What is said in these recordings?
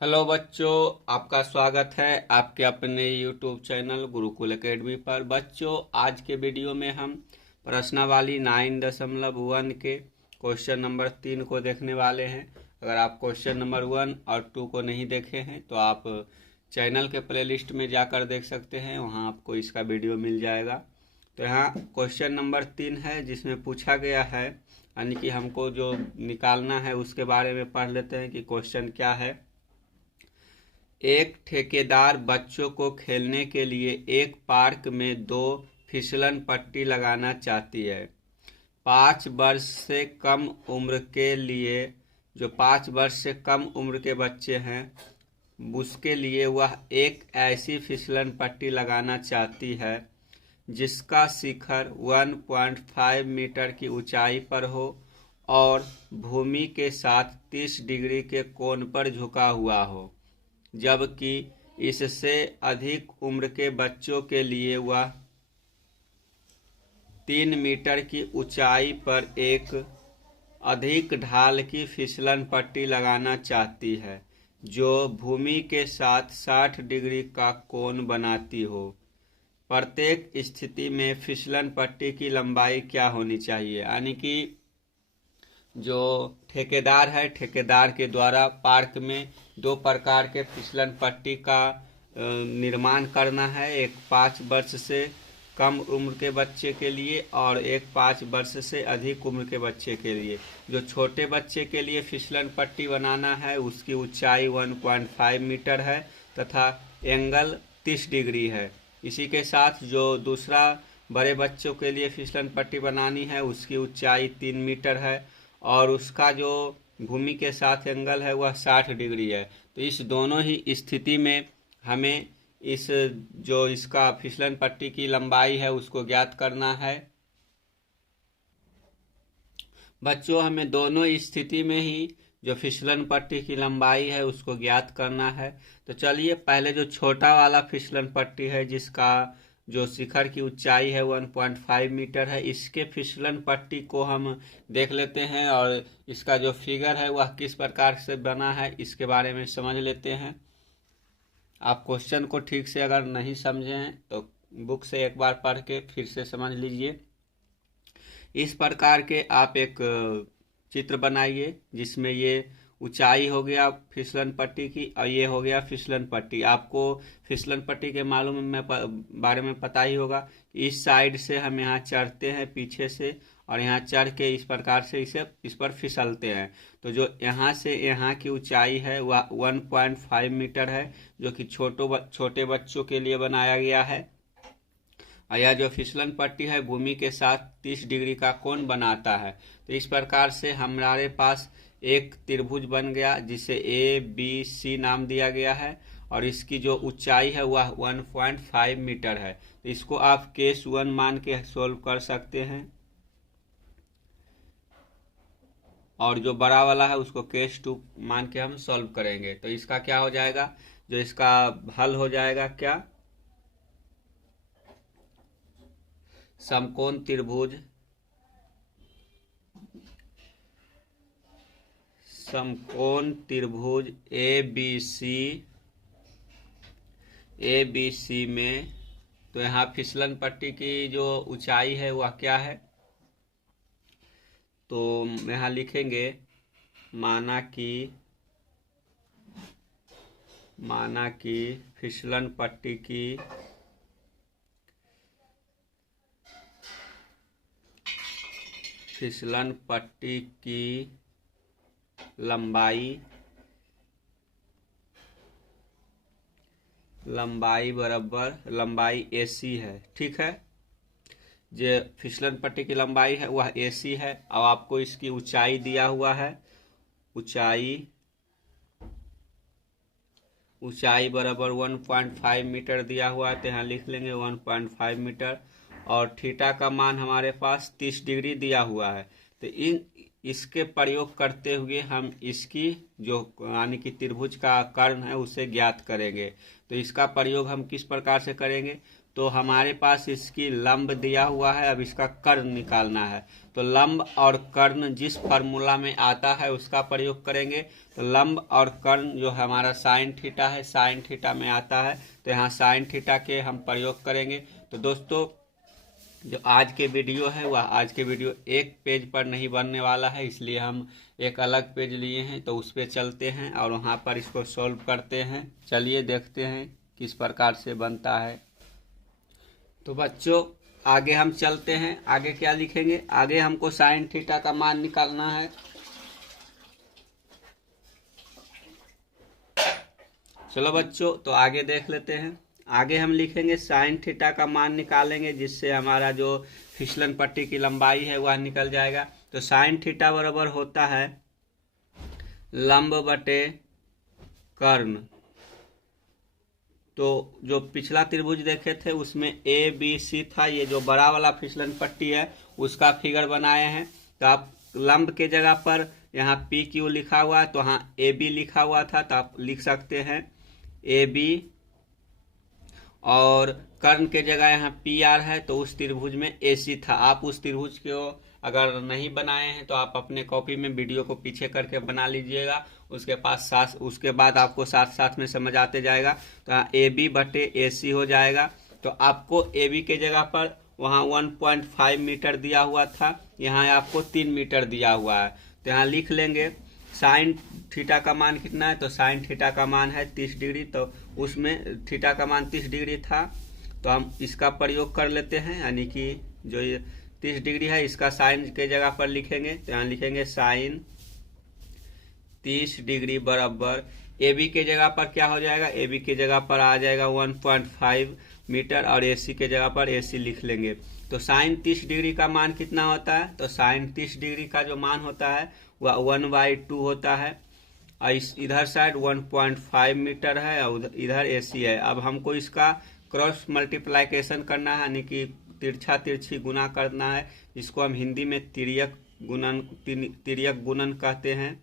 Hello बच्चों, आपका स्वागत है आपके अपने YouTube चैनल गुरुकुल एकेडमी पर। बच्चों, आज के वीडियो में हम प्रश्नावली 9.1 के क्वेश्चन नंबर 3 को देखने वाले हैं। अगर आप क्वेश्चन नंबर 1 और 2 को नहीं देखे हैं तो आप चैनल के प्लेलिस्ट में जाकर देख सकते हैं, वहां आपको इसका वीडियो मिल जाएगा। तो यहाँ क्वेश्चन नंबर 3 है जिसमें पूछा गया है, यानी कि हमको जो निकालना है उसके बारे में पढ़ लेते हैं कि क्वेश्चन क्या है। एक ठेकेदार बच्चों को खेलने के लिए एक पार्क में 2 फिसलन पट्टी लगाना चाहती है। 5 वर्ष से कम उम्र के लिए, जो 5 वर्ष से कम उम्र के बच्चे हैं, उसके लिए वह एक ऐसी फिसलन पट्टी लगाना चाहती है जिसका शिखर 1.5 मीटर की ऊंचाई पर हो और भूमि के साथ 30 डिग्री के कोण पर झुका हुआ हो, जबकि इससे अधिक उम्र के बच्चों के लिए वह 3 मीटर की ऊंचाई पर एक अधिक ढाल की फिसलन पट्टी लगाना चाहती है जो भूमि के साथ 60 डिग्री का कोण बनाती हो। प्रत्येक स्थिति में फिसलन पट्टी की लंबाई क्या होनी चाहिए? यानी कि जो ठेकेदार है, ठेकेदार के द्वारा पार्क में 2 प्रकार के फिसलन पट्टी का निर्माण करना है। एक 5 वर्ष से कम उम्र के बच्चे के लिए और एक 5 वर्ष से अधिक उम्र के बच्चे के लिए। जो छोटे बच्चे के लिए फिसलन पट्टी बनाना है उसकी ऊंचाई 1.5 मीटर है तथा एंगल 30 डिग्री है। इसी के साथ जो दूसरा बड़े बच्चों के लिए फिसलन पट्टी बनानी है उसकी ऊंचाई 3 मीटर है और उसका जो भूमि के साथ एंगल है वह 60 डिग्री है। तो इस दोनों ही स्थिति में हमें जो इसका फिसलन पट्टी की लंबाई है उसको ज्ञात करना है। बच्चों, हमें दोनों स्थिति में ही जो फिसलन पट्टी की लंबाई है उसको ज्ञात करना है। तो चलिए, पहले जो छोटा वाला फिसलन पट्टी है जिसका जो शिखर की ऊंचाई है 1.5 मीटर है, इसके फिसलन पट्टी को हम देख लेते हैं और इसका जो फिगर है वह किस प्रकार से बना है इसके बारे में समझ लेते हैं। आप क्वेश्चन को ठीक से अगर नहीं समझे हैं तो बुक से एक बार पढ़ के फिर से समझ लीजिए। इस प्रकार के आप एक चित्र बनाइए जिसमें ये ऊंचाई हो गया फिसलन पट्टी की और ये हो गया फिसलन पट्टी। आपको फिसलन पट्टी के मालूम में बारे में पता ही होगा। इस साइड से हम यहाँ चढ़ते हैं पीछे से और यहाँ चढ़ के इस प्रकार से इस पर फिसलते हैं। तो जो यहाँ से यहाँ की ऊंचाई है वह 1.5 मीटर है जो कि छोटे बच्चों के लिए बनाया गया है। और यह जो फिसलन पट्टी है भूमि के साथ 30 डिग्री का कोण बनाता है। तो इस प्रकार से हमारे पास एक त्रिभुज बन गया जिसे ABC नाम दिया गया है और इसकी जो ऊंचाई है वह 1.5 मीटर है। तो इसको आप केस 1 मान के सोल्व कर सकते हैं और जो बड़ा वाला है उसको केस 2 मान के हम सॉल्व करेंगे। तो इसका क्या हो जाएगा, जो इसका हल हो जाएगा क्या, समकोण त्रिभुज ABC में, तो यहाँ फिसलन पट्टी की जो ऊंचाई है वह क्या है, तो यहाँ लिखेंगे माना कि फिसलन पट्टी की लंबाई बराबर लंबाई AC है। ठीक है, जो फिसलन पट्टी की लंबाई है वह AC है। अब आपको इसकी ऊंचाई दिया हुआ है, ऊंचाई बराबर 1.5 मीटर दिया हुआ है। तो यहाँ लिख लेंगे 1.5 मीटर और थीटा का मान हमारे पास 30 डिग्री दिया हुआ है। तो इसके प्रयोग करते हुए हम इसकी जो यानी कि त्रिभुज का कर्ण है उसे ज्ञात करेंगे। तो इसका प्रयोग हम किस प्रकार से करेंगे, तो हमारे पास इसकी लंब दिया हुआ है, अब इसका कर्ण निकालना है। तो लंब और कर्ण जिस फार्मूला में आता है उसका प्रयोग करेंगे। तो लंब और कर्ण जो हमारा साइन थीटा है, साइन थीटा में आता है, तो यहाँ साइन थीटा के हम प्रयोग करेंगे। तो दोस्तों जो आज के वीडियो है वह आज के वीडियो एक पेज पर नहीं बनने वाला है, इसलिए हम एक अलग पेज लिए हैं। तो उस पर चलते हैं और वहाँ पर इसको सॉल्व करते हैं। चलिए देखते हैं किस प्रकार से बनता है। तो बच्चों आगे हम चलते हैं। आगे क्या लिखेंगे? आगे हमको साइन थीटा का मान निकालना है। चलो बच्चों तो आगे देख लेते हैं। आगे हम लिखेंगे साइन थीटा का मान निकालेंगे, जिससे हमारा जो फिसलन पट्टी की लंबाई है वह निकल जाएगा। तो साइन थीटा बराबर होता है लंब बटे कर्ण। तो जो पिछला त्रिभुज देखे थे उसमें ए बी सी था, ये जो बड़ा वाला फिसलन पट्टी है उसका फिगर बनाए हैं। तो आप लंब के जगह पर यहाँ पी क्यू लिखा हुआ है, तो यहाँ ए बी लिखा हुआ था, तो आप लिख सकते हैं ए बी। और कर्ण के जगह यहाँ पी आर है, तो उस त्रिभुज में ए सी था। आप उस त्रिभुज को अगर नहीं बनाए हैं तो आप अपने कॉपी में वीडियो को पीछे करके बना लीजिएगा, उसके बाद आपको साथ साथ में समझ आते जाएगा। तो यहाँ ए बी बटे ए सी हो जाएगा। तो आपको ए बी के जगह पर वहाँ 1.5 मीटर दिया हुआ था, यहाँ आपको 3 मीटर दिया हुआ है। तो यहाँ लिख लेंगे साइन थीटा का मान कितना है? तो साइन थीटा का मान है 30 डिग्री। तो उसमें थीटा का मान 30 डिग्री था, तो हम इसका प्रयोग कर लेते हैं, यानी कि जो ये 30 डिग्री है इसका साइन के जगह पर लिखेंगे। तो यहाँ लिखेंगे साइन 30 डिग्री बराबर ए बी के जगह पर क्या हो जाएगा? ए बी के जगह पर आ जाएगा 1.5 मीटर और ए सी के जगह पर ए सी लिख लेंगे। तो साइन 30 डिग्री का मान कितना होता है? तो साइन 30 डिग्री का जो मान होता है वह 1/2 होता है। और इधर साइड 1.5 मीटर है और इधर ए सी है। अब हमको इसका क्रॉस मल्टीप्लाइकेशन करना है, यानी कि तिरछा तिरछी गुना करना है, जिसको हम हिंदी में तिर्यक गुणन कहते हैं।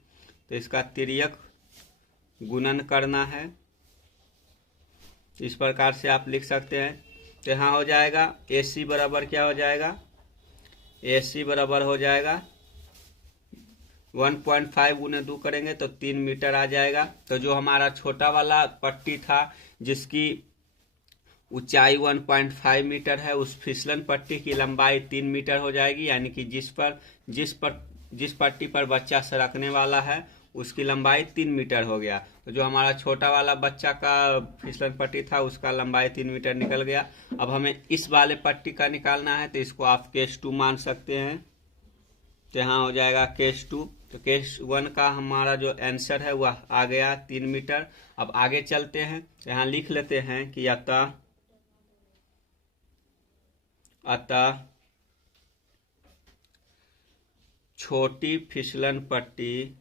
तो इसका तिर्यक गुणन करना है, इस प्रकार से आप लिख सकते हैं। तो यहाँ हो जाएगा ए सी बराबर क्या हो जाएगा? ए सी बराबर हो जाएगा 1.5 गुने 2 करेंगे तो 3 मीटर आ जाएगा। तो जो हमारा छोटा वाला पट्टी था जिसकी ऊंचाई 1.5 मीटर है, उस फिसलन पट्टी की लंबाई 3 मीटर हो जाएगी, यानी कि जिस पट्टी पर बच्चा सरकने वाला है उसकी लंबाई 3 मीटर हो गया। तो जो हमारा छोटा वाला बच्चा का फिसलन पट्टी था उसका लंबाई 3 मीटर निकल गया। अब हमें इस वाले पट्टी का निकालना है, तो इसको आप केस 2 मान सकते हैं। तो यहाँ हो जाएगा केस 2। तो केस 1 का हमारा जो आंसर है वह आ गया 3 मीटर। अब आगे चलते हैं। तो यहाँ लिख लेते हैं कि अतः छोटी फिसलन पट्टी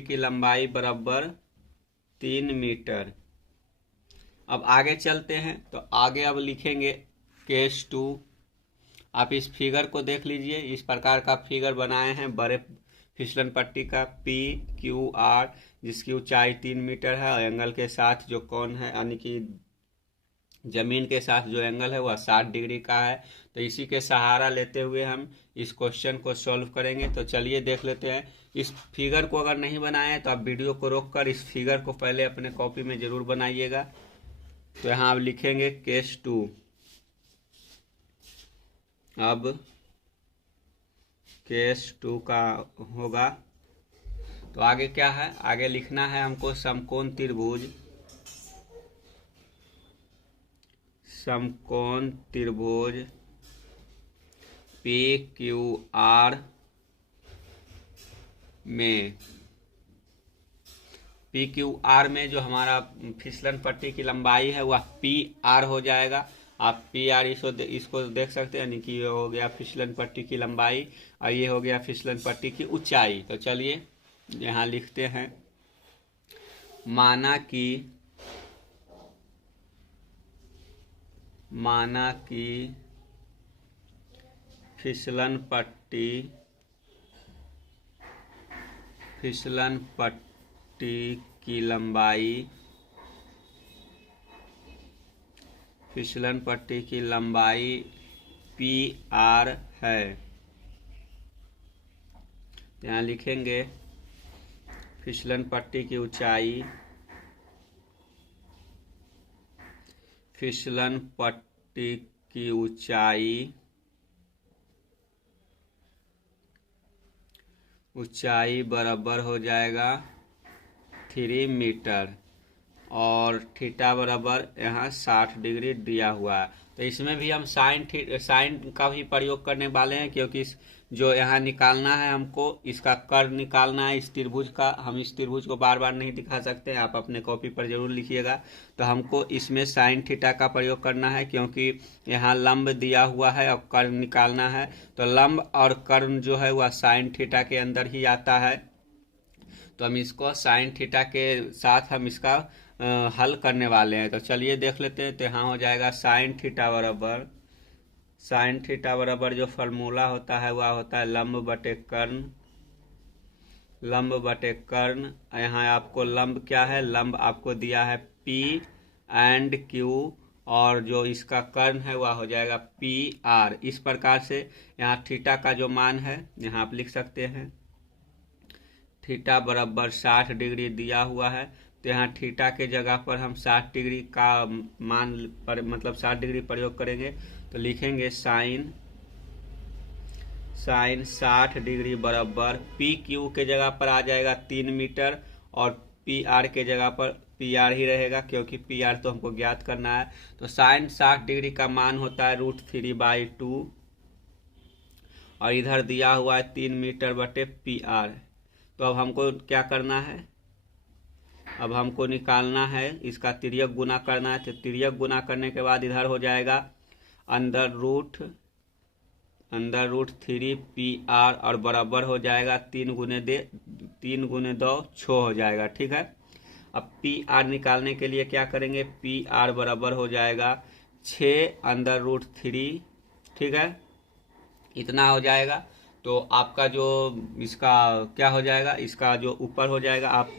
की लंबाई बराबर 3 मीटर। अब आगे चलते हैं। तो आगे अब लिखेंगे केस 2। आप इस फिगर को देख लीजिए, इस प्रकार का फिगर बनाए हैं बड़े फिसलन पट्टी का पी क्यू आर, जिसकी ऊंचाई 3 मीटर है और एंगल के साथ जो कोण है, यानी कि जमीन के साथ जो एंगल है वह 60 डिग्री का है। तो इसी के सहारा लेते हुए हम इस क्वेश्चन को सॉल्व करेंगे। तो चलिए देख लेते हैं। इस फिगर को अगर नहीं बनाए हैं तो आप वीडियो को रोककर इस फिगर को पहले अपने कॉपी में जरूर बनाइएगा। तो यहाँ आप लिखेंगे केस 2। अब केस 2 का होगा। तो आगे क्या है? आगे लिखना है हमको समकोण त्रिभुज पी क्यू आर में जो हमारा फिसलन पट्टी की लंबाई है वह पी आर हो जाएगा। आप पी आर इसको देख सकते हैं, यानी कि ये हो गया फिसलन पट्टी की लंबाई और ये हो गया फिसलन पट्टी की ऊंचाई। तो चलिए यहाँ लिखते हैं, माना कि माना कि फिसलन पट्टी की लंबाई PR है। यहाँ लिखेंगे फिसलन पट्टी की ऊंचाई, ऊंचाई बराबर हो जाएगा 3 मीटर और थीटा बराबर यहाँ 60 डिग्री दिया हुआ है। तो इसमें भी हम साइन का भी प्रयोग करने वाले हैं, क्योंकि जो यहाँ निकालना है हमको, इसका कर्व निकालना है इस त्रिभुज का। हम इस त्रिभुज को बार बार नहीं दिखा सकते, आप अपने कॉपी पर जरूर लिखिएगा। तो हमको इसमें साइन थीटा का प्रयोग करना है, क्योंकि यहाँ लंब दिया हुआ है और कर्व निकालना है। तो लंब और कर्व जो है वह साइन थीटा के अंदर ही आता है। तो हम इसको साइन थीटा के साथ हम इसका हल करने वाले हैं। तो चलिए देख लेते हैं। तो यहाँ हो जाएगा साइन थीटा बराबर जो फार्मूला होता है वह होता है लंब बटे कर्ण। यहाँ आपको लंब क्या है, लंब आपको दिया है P एंड Q, और जो इसका कर्ण है वह हो जाएगा PR। इस प्रकार से यहाँ थीटा का जो मान है यहाँ आप लिख सकते हैं, थीटा बराबर 60 डिग्री दिया हुआ है। तो यहाँ थीटा के जगह पर हम 60 डिग्री का मान पर मतलब 60 डिग्री प्रयोग करेंगे। तो लिखेंगे साइन 60 डिग्री बराबर PQ के जगह पर आ जाएगा 3 मीटर और PR के जगह पर PR ही रहेगा, क्योंकि PR तो हमको ज्ञात करना है। तो साइन 60 डिग्री का मान होता है √3/2 और इधर दिया हुआ है 3 मीटर बटे PR। तो अब हमको क्या करना है, अब हमको निकालना है इसका तिर्यक गुना करना है। तो तिर्यक गुना करने के बाद इधर हो जाएगा अंदर रूट 3PR और बराबर हो जाएगा 3 गुने 2 6 हो जाएगा। ठीक है। अब PR निकालने के लिए क्या करेंगे, PR बराबर हो जाएगा 6 अंदर √3। ठीक है, इतना हो जाएगा। तो आपका जो इसका क्या हो जाएगा, इसका जो ऊपर हो जाएगा आप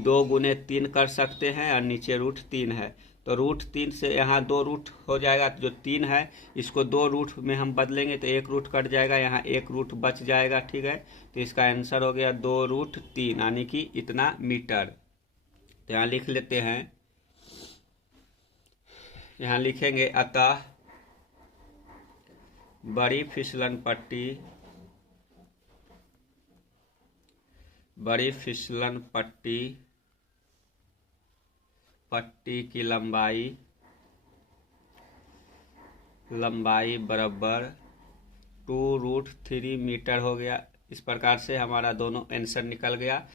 2 गुने 3 कर सकते हैं और नीचे √3 है। तो √3 से यहाँ 2 रूट हो जाएगा। जो 3 है इसको 2 रूट में हम बदलेंगे तो 1 रूट कट जाएगा, यहाँ 1 रूट बच जाएगा। ठीक है, तो इसका आंसर हो गया 2√3 यानी कि इतना मीटर। तो यहाँ लिख लेते हैं, यहाँ लिखेंगे अतः बड़ी फिसलन पट्टी की लंबाई बराबर 2√3 मीटर हो गया। इस प्रकार से हमारा दोनों आंसर निकल गया।